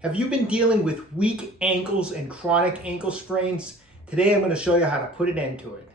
Have you been dealing with weak ankles and chronic ankle sprains? Today I'm going to show you how to put an end to it.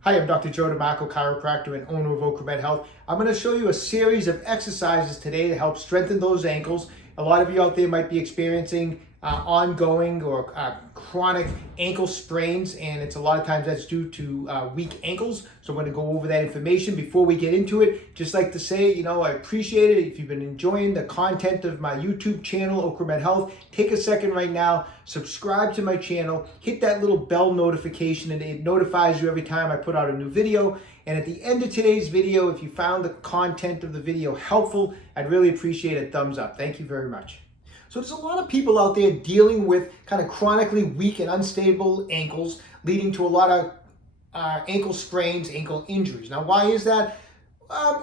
Hi, I'm Dr. Joe DeMarco, chiropractor and owner of OcraMed Health. I'm going to show you a series of exercises today to help strengthen those ankles. A lot of you out there might be experiencing ongoing or chronic ankle sprains, and it's a lot of times that's due to weak ankles. So I'm going to go over that information. Before we get into it, just like to say, I appreciate it if you've been enjoying the content of my YouTube channel, OcraMed Health. Take a second right now, subscribe to my channel, hit that little bell notification, and it notifies you every time I put out a new video. And at the end of today's video, if you found the content of the video helpful, I'd really appreciate a thumbs up. Thank you very much. So there's a lot of people out there dealing with kind of chronically weak and unstable ankles, leading to a lot of ankle sprains, ankle injuries. Now, why is that?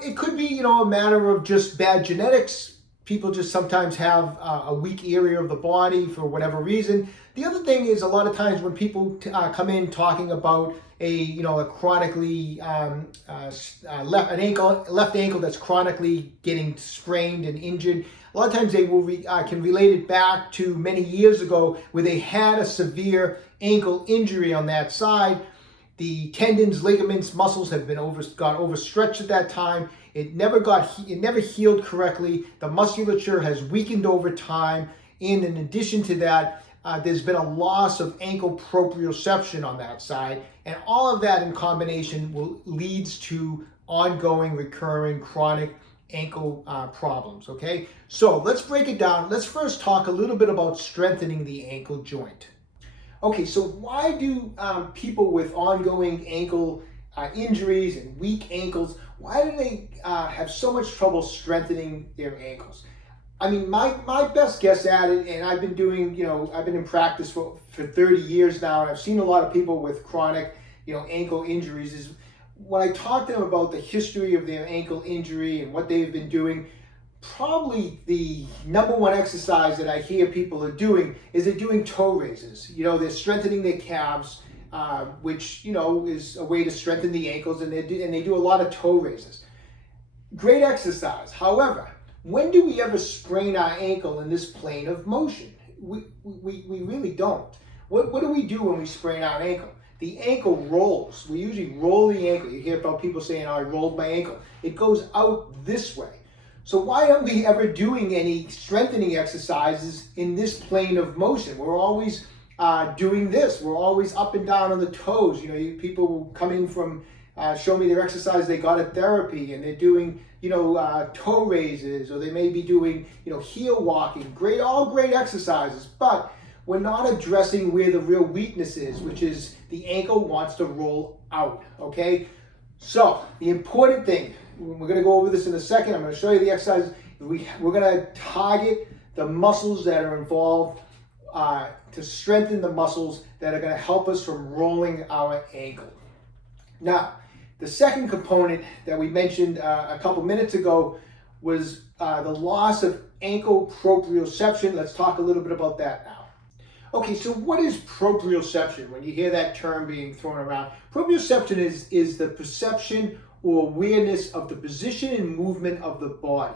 It could be, a matter of just bad genetics. People just sometimes have a weak area of the body for whatever reason. The other thing is a lot of times when people come in talking about a chronically left ankle that's chronically getting sprained and injured. A lot of times they will can relate it back to many years ago where they had a severe ankle injury on that side. The tendons, ligaments, muscles have been got overstretched at that time. It never healed correctly. The musculature has weakened over time. And in addition to that, there's been a loss of ankle proprioception on that side. And all of that in combination leads to ongoing, recurring, chronic ankle problems, okay? So let's break it down. Let's first talk a little bit about strengthening the ankle joint. Okay, so why do people with ongoing ankle injuries and weak ankles, why do they have so much trouble strengthening their ankles? I mean, my best guess at it, and I've been doing, I've been in practice for 30 years now, and I've seen a lot of people with chronic, ankle injuries, is when I talk to them about the history of their ankle injury and what they've been doing, probably the number one exercise that I hear people are doing is they're doing toe raises. They're strengthening their calves, which, is a way to strengthen the ankles, and they do a lot of toe raises. Great exercise. However, when do we ever sprain our ankle in this plane of motion? We really don't. What do we do when we sprain our ankle? The ankle rolls. We usually roll the ankle. You hear about people saying, I rolled my ankle. It goes out this way. So why aren't we ever doing any strengthening exercises in this plane of motion? We're always doing this. We're always up and down on the toes. People will come in from, show me their exercise they got at therapy, and they're doing, toe raises, or they may be doing, heel walking. All great exercises, but we're not addressing where the real weakness is, which is the ankle wants to roll out, okay? So the important thing, we're going to go over this in a second. I'm going to show you the exercise. We're going to target the muscles that are involved to strengthen the muscles that are going to help us from rolling our ankle. Now, the second component that we mentioned a couple minutes ago was the loss of ankle proprioception. Let's talk a little bit about that now. Okay, so what is proprioception? When you hear that term being thrown around, proprioception is the perception or awareness of the position and movement of the body.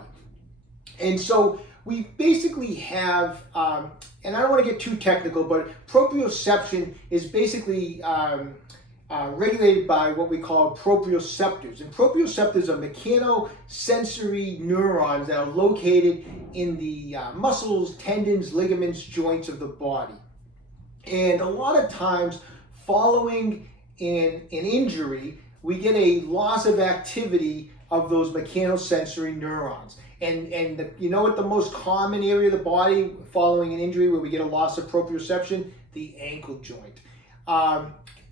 And so we basically have, and I don't want to get too technical, but proprioception is basically regulated by what we call proprioceptors. And proprioceptors are mechanosensory neurons that are located in the muscles, tendons, ligaments, joints of the body. And a lot of times following an injury, we get a loss of activity of those mechanosensory neurons. And what the most common area of the body following an injury where we get a loss of proprioception? The ankle joint.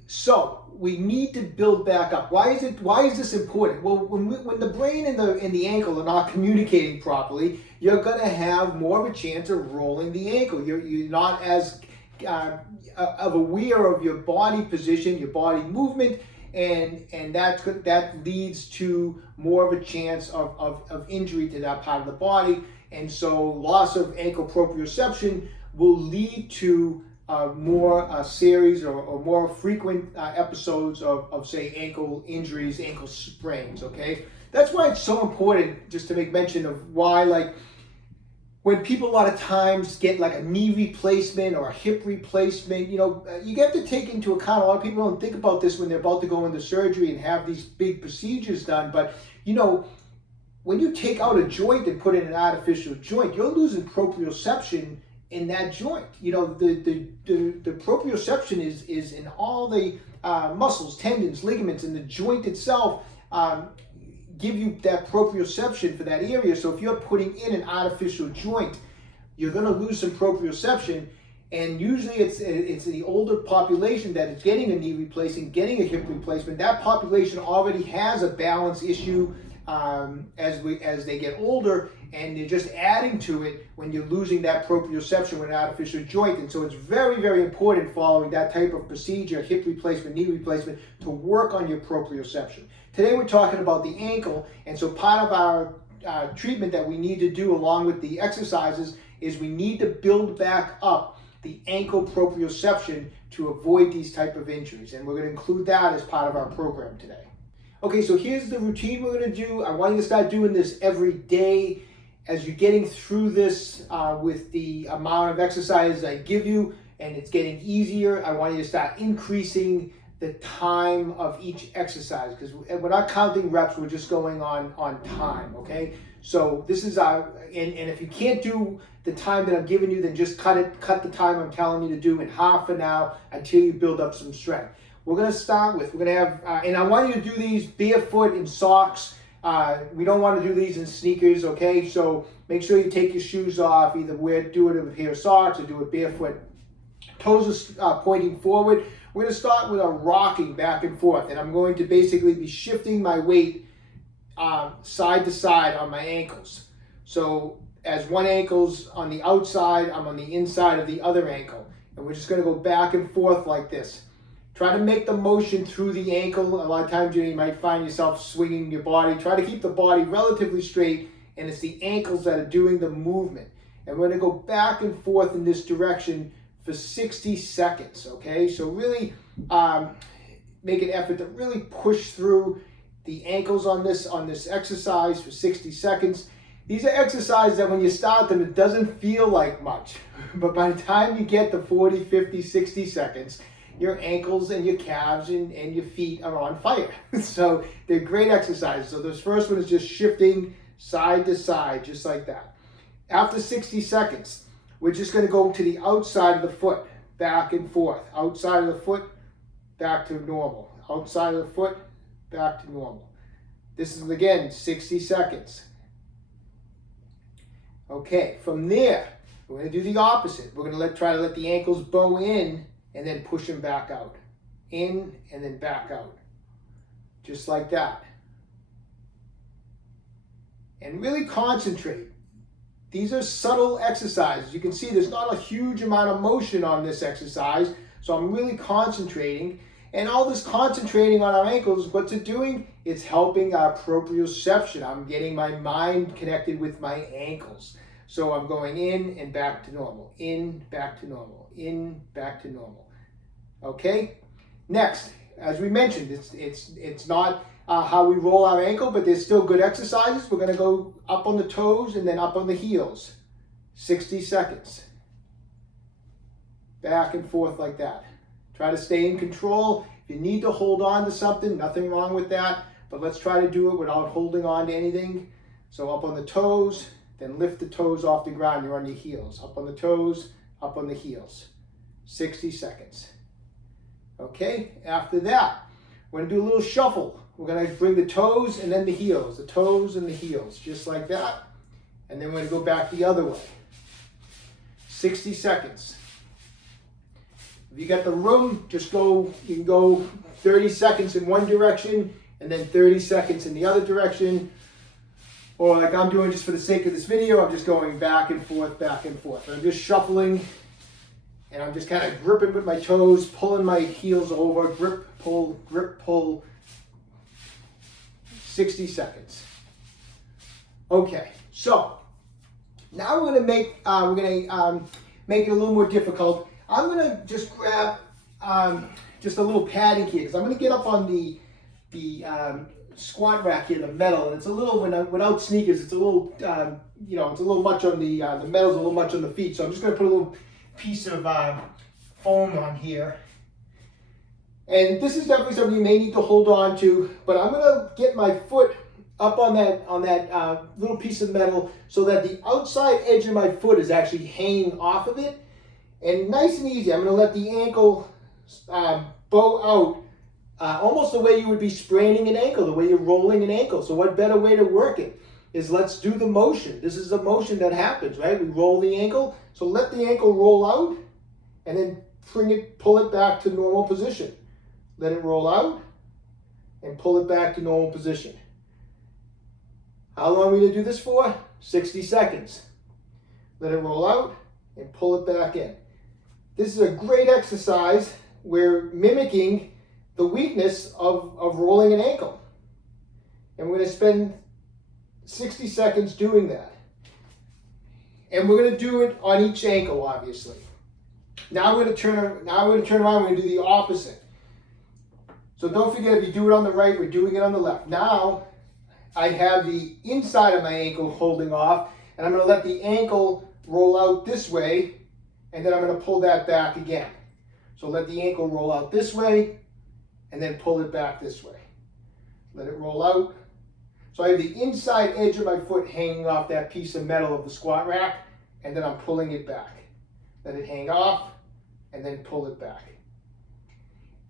So we need to build back up. Why is this important? Well, when the brain and the ankle are not communicating properly, you're going to have more of a chance of rolling the ankle. You're not as aware of your body position, your body movement, and that leads to more of a chance of injury to that part of the body. And so loss of ankle proprioception will lead to more series or more frequent episodes of say ankle injuries, ankle sprains, okay? That's why it's so important, just to make mention of why, like, when people a lot of times get like a knee replacement or a hip replacement, you know, you have to take into account, a lot of people don't think about this when they're about to go into surgery and have these big procedures done, but you know, when you take out a joint and put in an artificial joint, you're losing proprioception in that joint. You know, the proprioception is in all the muscles, tendons, ligaments, and the joint itself give you that proprioception for that area. So if you're putting in an artificial joint, you're going to lose some proprioception. And usually it's the older population that is getting a knee replacement, getting a hip replacement. That population already has a balance issue as they get older, and you're just adding to it when you're losing that proprioception with an artificial joint. And so it's very, very important following that type of procedure, hip replacement, knee replacement, to work on your proprioception. Today we're talking about the ankle, and so part of our treatment that we need to do along with the exercises is we need to build back up the ankle proprioception to avoid these type of injuries, and we're going to include that as part of our program today. Okay, so here's the routine we're going to do. I want you to start doing this every day. As you're getting through this with the amount of exercise I give you, and it's getting easier, I want you to start increasing the time of each exercise, because we're not counting reps, we're just going on time, okay? So this is our, and if you can't do the time that I'm giving you, then just cut the time I'm telling you to do in half for now until you build up some strength. We're going to start with, we're going to have, and I want you to do these barefoot in socks. We don't want to do these in sneakers, okay? So make sure you take your shoes off, either do it with a pair of socks or do it barefoot. Toes are pointing forward. We're going to start with a rocking back and forth, and I'm going to basically be shifting my weight side to side on my ankles. So as one ankle's on the outside, I'm on the inside of the other ankle. And we're just going to go back and forth like this. Try to make the motion through the ankle. A lot of times you might find yourself swinging your body. Try to keep the body relatively straight, and it's the ankles that are doing the movement. And we're going to go back and forth in this direction for 60 seconds, okay? So really make an effort to really push through the ankles on this exercise for 60 seconds. These are exercises that when you start them, it doesn't feel like much. But by the time you get to 40, 50, 60 seconds, your ankles and your calves and your feet are on fire. So they're great exercises. So this first one is just shifting side to side, just like that. After 60 seconds, we're just going to go to the outside of the foot, back and forth. Outside of the foot, back to normal. Outside of the foot, back to normal. This is, again, 60 seconds. Okay, from there, we're going to do the opposite. We're going to try to let the ankles bow in and then push them back out. In and then back out. Just like that. And really concentrate. These are subtle exercises. You can see there's not a huge amount of motion on this exercise, so I'm really concentrating. And all this concentrating on our ankles, what's it doing? It's helping our proprioception. I'm getting my mind connected with my ankles. So I'm going in and back to normal, in, back to normal, in, back to normal. Okay? Next, as we mentioned, it's not how we roll our ankle, but there's still good exercises. We're going to go up on the toes and then up on the heels. 60 seconds. Back and forth like that. Try to stay in control. If you need to hold on to something, nothing wrong with that, but let's try to do it without holding on to anything. So up on the toes, then lift the toes off the ground. You're on your heels. Up on the toes, up on the heels. 60 seconds. Okay, after that, we're going to do a little shuffle. We're going to bring the toes and then the heels, the toes and the heels, just like that. And then we're going to go back the other way. 60 seconds. If you got the room, just go, you can go 30 seconds in one direction and then 30 seconds in the other direction. Or like I'm doing just for the sake of this video, I'm just going back and forth, back and forth. I'm just shuffling and I'm just kind of gripping with my toes, pulling my heels over, grip, pull. 60 seconds. Okay, so now we're going to make it a little more difficult. I'm going to just grab just a little padding here because I'm going to get up on the squat rack here, the metal, and it's a little, without sneakers, it's a little, it's a little much on the metal's a little much on the feet. So I'm just going to put a little piece of foam on here. And this is definitely something you may need to hold on to, but I'm going to get my foot up on that little piece of metal so that the outside edge of my foot is actually hanging off of it. And nice and easy, I'm going to let the ankle bow out almost the way you would be spraining an ankle, the way you're rolling an ankle. So what better way to work it is let's do the motion. This is the motion that happens, right? We roll the ankle. So let the ankle roll out and then pull it back to normal position. Let it roll out and pull it back to normal position. How long are we going to do this for? 60 seconds. Let it roll out and pull it back in. This is a great exercise. We're mimicking the weakness of rolling an ankle. And we're going to spend 60 seconds doing that. And we're going to do it on each ankle, obviously. Now we're going to turn around, we're going to do the opposite. So don't forget, if you do it on the right, we're doing it on the left. Now, I have the inside of my ankle holding off, and I'm going to let the ankle roll out this way, and then I'm going to pull that back again. So let the ankle roll out this way, and then pull it back this way. Let it roll out. So I have the inside edge of my foot hanging off that piece of metal of the squat rack, and then I'm pulling it back. Let it hang off, and then pull it back.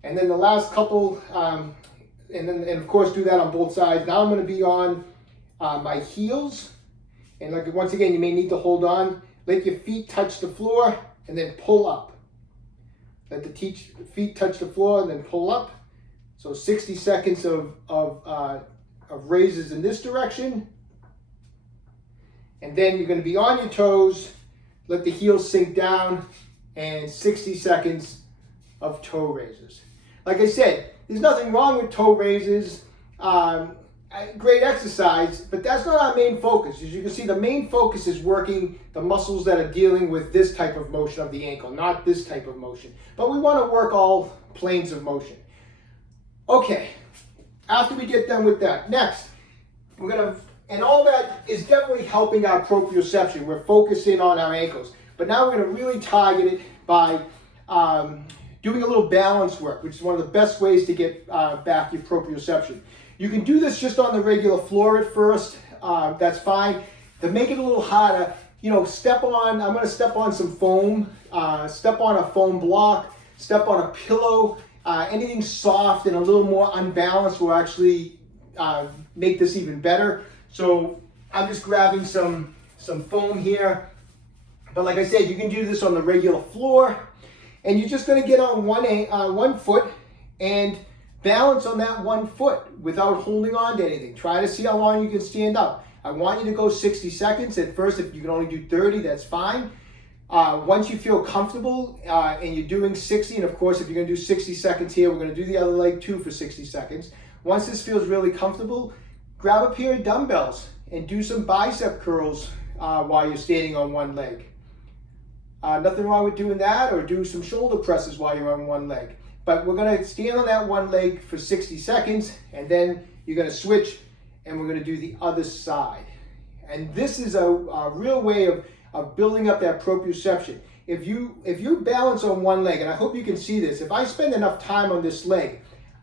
And then the last couple, and of course do that on both sides. Now I'm going to be on my heels. And like once again, you may need to hold on. Let your feet touch the floor and then pull up. Let the feet touch the floor and then pull up. So 60 seconds of raises in this direction. And then you're going to be on your toes. Let the heels sink down and 60 seconds of toe raises. Like I said, there's nothing wrong with toe raises. Great exercise, but that's not our main focus. As you can see, the main focus is working the muscles that are dealing with this type of motion of the ankle, not this type of motion. But we want to work all planes of motion. Okay, after we get done with that, next, we're going to, and all that is definitely helping our proprioception. We're focusing on our ankles. But now we're going to really target it by doing a little balance work, which is one of the best ways to get back your proprioception. You can do this just on the regular floor at first. That's fine. To make it a little harder, I'm going to step on some foam, step on a foam block, step on a pillow. Anything soft and a little more unbalanced will actually make this even better. So I'm just grabbing some foam here. But like I said, you can do this on the regular floor. And you're just going to get on one foot and balance on that one foot without holding on to anything. Try to see how long you can stand up. I want you to go 60 seconds. At first, if you can only do 30, that's fine. Once you feel comfortable and you're doing 60, and of course, if you're going to do 60 seconds here, we're going to do the other leg too for 60 seconds. Once this feels really comfortable, grab a pair of dumbbells and do some bicep curls while you're standing on one leg. Nothing wrong with doing that, or do some shoulder presses while you're on one leg. But we're going to stand on that one leg for 60 seconds, and then you're going to switch, and we're going to do the other side. And this is a real way of building up that proprioception. If you balance on one leg, and I hope you can see this, if I spend enough time on this leg,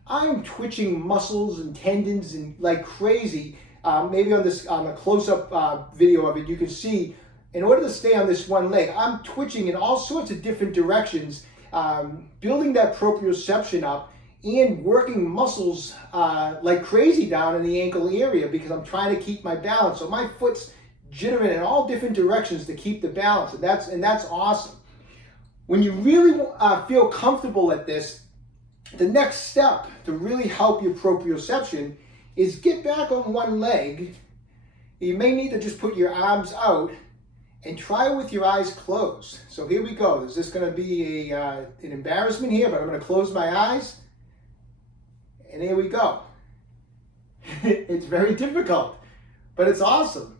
I'm twitching muscles and tendons and like crazy. Maybe on a close-up video of it, you can see, in order to stay on this one leg, I'm twitching in all sorts of different directions, building that proprioception up and working muscles like crazy down in the ankle area because I'm trying to keep my balance. So my foot's jittering in all different directions to keep the balance, and that's awesome. When you really feel comfortable at this, the next step to really help your proprioception is get back on one leg. You may need to just put your arms out and try it with your eyes closed. So here we go. Is this going to be an embarrassment here, but I'm going to close my eyes. And here we go. It's very difficult, but it's awesome.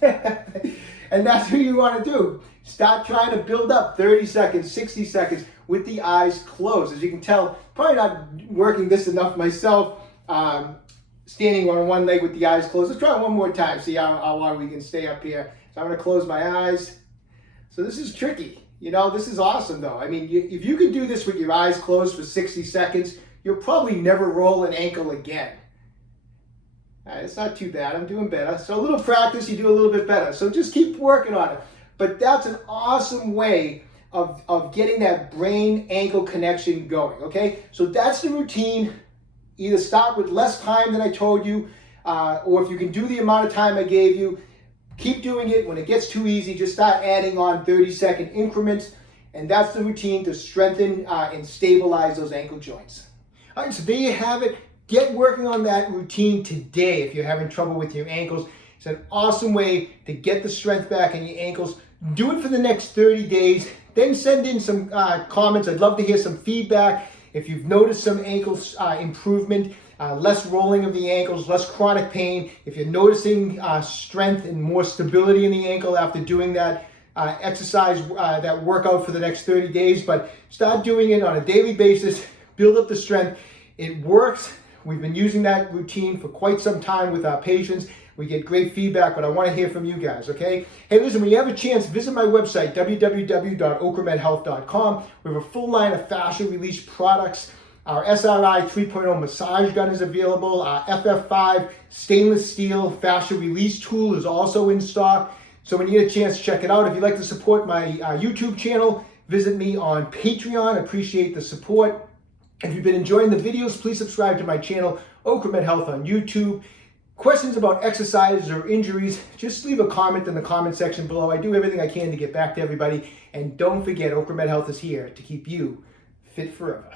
And that's what you want to do. Start trying to build up 30 seconds, 60 seconds with the eyes closed. As you can tell, probably not working this enough myself. standing on one leg with the eyes closed. Let's try it one more time, see how long we can stay up here. So I'm going to close my eyes. So this is tricky. You know, this is awesome though. I mean, if you could do this with your eyes closed for 60 seconds, you'll probably never roll an ankle again. It's not too bad. I'm doing better. So a little practice, you do a little bit better. So just keep working on it. But that's an awesome way of getting that brain-ankle connection going, okay? So that's the routine. Either start with less time than I told you, or if you can do the amount of time I gave you, keep doing it. When it gets too easy, just start adding on 30-second increments, and that's the routine to strengthen and stabilize those ankle joints. All right, so there you have it. Get working on that routine today if you're having trouble with your ankles. It's an awesome way to get the strength back in your ankles. Do it for the next 30 days. Then send in some comments. I'd love to hear some feedback. If you've noticed some ankle improvement, less rolling of the ankles, less chronic pain, if you're noticing strength and more stability in the ankle after doing that exercise, that workout for the next 30 days, but start doing it on a daily basis, build up the strength. It works. We've been using that routine for quite some time with our patients. We get great feedback, but I want to hear from you guys, okay? Hey, listen, when you have a chance, visit my website, www.OcraMedHealth.com. We have a full line of fascia release products. Our SRI 3.0 massage gun is available. Our FF5 stainless steel fascia release tool is also in stock. So when you get a chance, check it out. If you'd like to support my YouTube channel, visit me on Patreon. Appreciate the support. If you've been enjoying the videos, please subscribe to my channel, OcraMed Health on YouTube. Questions about exercises or injuries, just leave a comment in the comment section below. I do everything I can to get back to everybody. And don't forget, OcraMed Health is here to keep you fit forever.